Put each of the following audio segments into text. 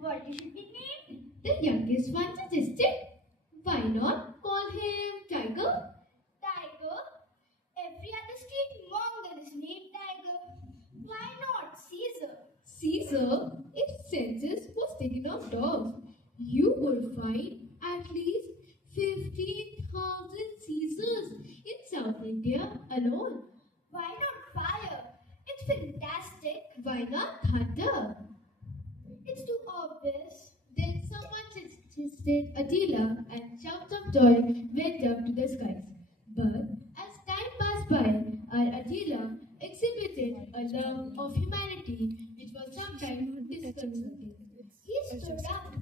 what he should be named? The youngest one suggested, why not call him Tiger? Tiger? Every other street monger is named Tiger. Why not Caesar? Caesar, if census was taken of dogs, you would find at least 15,000 Caesars in South India alone. Why not fire? It's fantastic. Why not thunder? It's too obvious. Then someone suggested Attila, and shouts of joy went up to the skies. But as time passed by, our Attila exhibited a love of humanity which was sometimes disconcerting. He stood up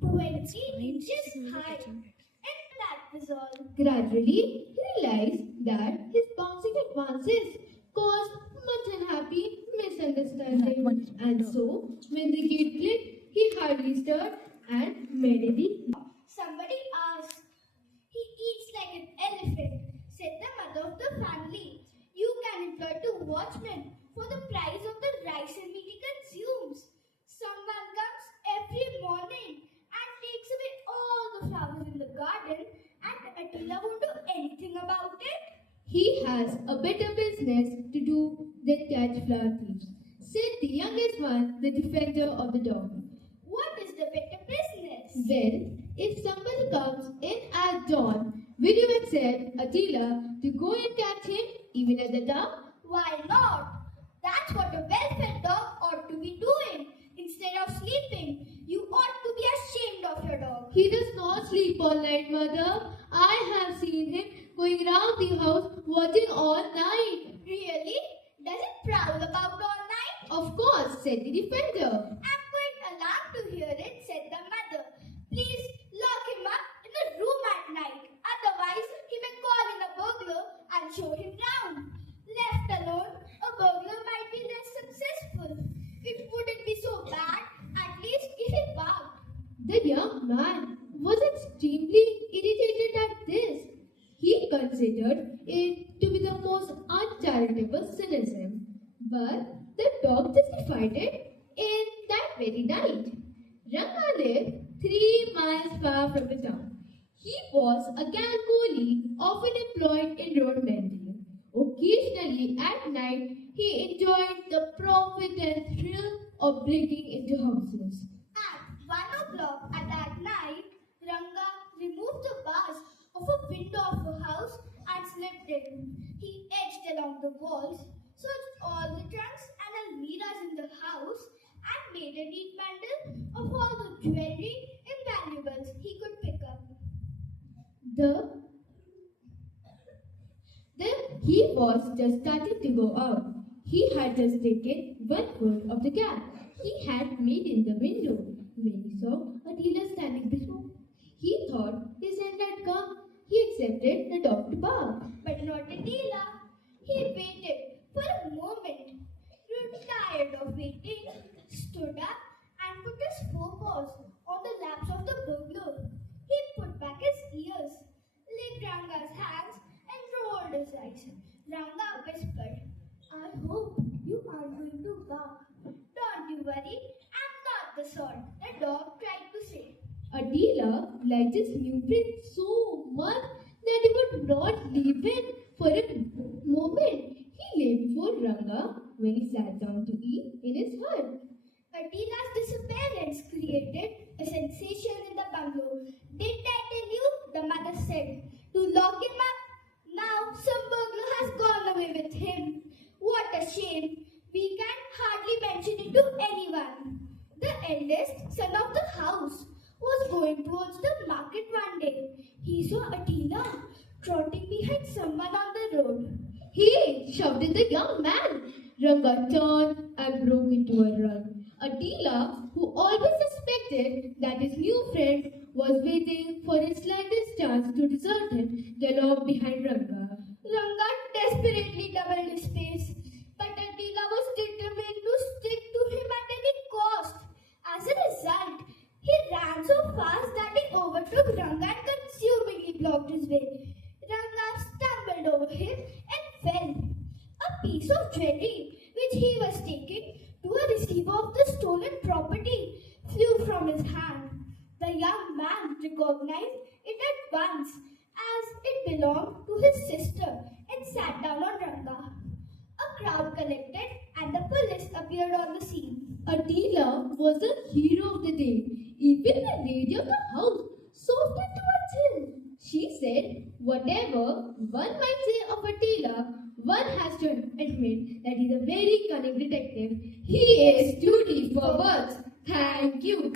20 inches high, and that was all. Gradually, he realized that his bouncing advances caused much unhappy misunderstanding, and so when the gate clicked, he hardly stirred and made a leap. Somebody asked, he eats like an elephant, said the mother of the family. You can employ 2 watchmen for the price of the rice and meat he consumes. Someone comes every morning and takes away all the flowers in the garden, and Attila won't do anything about it. He has a better business to do than catch flower thieves, said the youngest one, the defender of the dog. What is the better business? Well, if somebody comes in at dawn, will you accept Attila to go and catch him even at the dark? Why not? That's what a well-fed dog ought to be doing. Instead of sleeping, you ought to be ashamed of your dog. He does not sleep all night, mother. I have seen him going round the house watching all night. Really? Does it prowl about all night? Of course, said the defender. I'm quite alarmed to hear it, said the mother. Please lock him up in a room at night. Otherwise, he may call in a burglar and show him round. Left alone, a burglar might be less successful. It wouldn't be so bad, at least if he barked. The young man was extremely irritated at this. He considered it to be the most uncharitable cynicism, but the dog justified it in that very night. Ranga lived 3 miles far from the town. He was a gang coolie, often employed in road mending. Occasionally at night, he enjoyed the profit and thrill of breaking into houses. At 1 o'clock at that night, Ranga removed the bars of a window of a house and slipped in. He edged along the walls, searched all the trunks and almirahs in the house, and made a neat bundle of all the jewelry and valuables he could pick up. He was just starting to go out. He had just taken 1/4 of the gap he had made in the window when he saw Attila standing before. He thought his end had come. He accepted the dog to bark. But not Attila. He waited for a moment, grew tired of waiting, stood up and put his forepaws on the laps of the burglar. He put back his ears, licked Ranga's hands and rolled his eyes. Ranga whispered, I hope you aren't going to bark. Don't you worry, I'm not the sort, the dog tried to say. Attila liked his new friend so much that he would not leave him for a moment. He lay before Ranga when he sat down to eat in his hut. Attila's disappearance created a sensation in the bungalow. Didn't I tell you? The mother said. To lock him up? Now some burglar has gone away with him. What a shame. We can hardly mention it to anyone. The eldest son of the house was going towards the market one day. He saw Attila trotting behind someone on the road. Hey! Shouted the young man. Ranga turned and broke into a run. Attila, who always suspected that his new friend was waiting for his slightest chance to desert him, galloped behind Ranga. Ranga desperately doubled his pace, but Attila was determined to stick to him at any cost. As a result, he ran so fast that he overtook Ranga and consumingly blocked his way. Ranga stumbled over him and fell. A piece of jewelry which he was taking to a receiver of the stolen property flew from recognized it at once as it belonged to his sister and sat down on Ranga. A crowd collected and the police appeared on the scene. Attila was the hero of the day. Even the lady of the house softened towards him. She said, whatever one might say of Attila, one has to admit that he's a very cunning detective. He is too deep for words. Thank you.